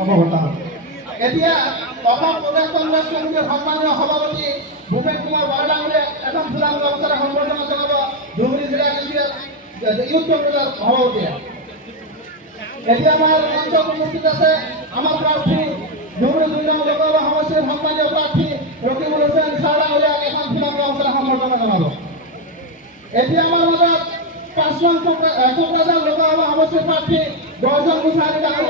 অৱগত হ'ল এতিয়া অসম প্ৰদেশ কংগ্ৰেছ কমিটিৰ সন্মানীয় সভাপতি ভূপেন কুমাৰ বৰা ডাঙৰীয়াক এখন ফুলাম গামোচাৰে সম্বৰ্ধনা জনাব ধুবুৰী জিলা ইউথ কংগ্ৰেছৰ সভাপতিয়ে এতিয়া আমাৰ মঞ্চত উপস্থিত আছে, আমাৰ প্ৰাৰ্থী, ধুবুৰী দুই নং লোকসভা সমষ্টিৰ সন্মানীয় প্ৰাৰ্থী ৰকিবুল হুছেইন চাহ ডাঙৰীয়াক এখন ফুলাম গামোচাৰে সম্বৰ্ধনা জনাব। এতিয়া আমাৰ মাজত পাঁচ নং কোকৰাঝাৰ লোকসভা সমষ্টিৰ প্ৰাৰ্থী গামোচাৰে সম্বৰ্ধনা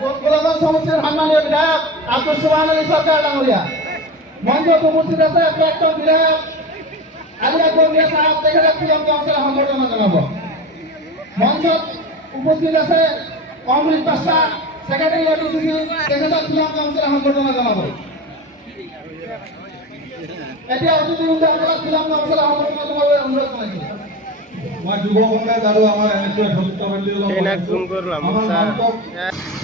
গোলাগঞ্জ সমষ্টিৰ সন্মানীয় বিধায়ক আব্দুল সুবহান আলী চৰকাৰ ডাঙৰীয়া মঞ্চত উপস্থিত আছে প্ৰাক্তন বিধায়ক আলী আকবৰ মিয়া চাহাব তেখেতক প্ৰিয়ংক অঞ্চলে সম্বৰ্ধনা জনাব। মঞ্চত উপস্থিত আছে অমৃত বাছা ছেক্ৰেটাৰী অডিচিচি তেখেতক প্ৰিয়ংক অঞ্চলে সম্বৰ্ধনা জনাব। এতিয়া অতিথি উদ্যানবিলাক প্ৰিয়ংক অঞ্চলে সম্বৰ্ধনা জনাবলৈ অনুৰোধ জনাইছোঁ। মই যুৱ কংগ্ৰেছ আৰু আমাৰ এন এছ ইউ ট্ৰেইনাক জুম করলাম আমাৰ স্যার মঞ্চত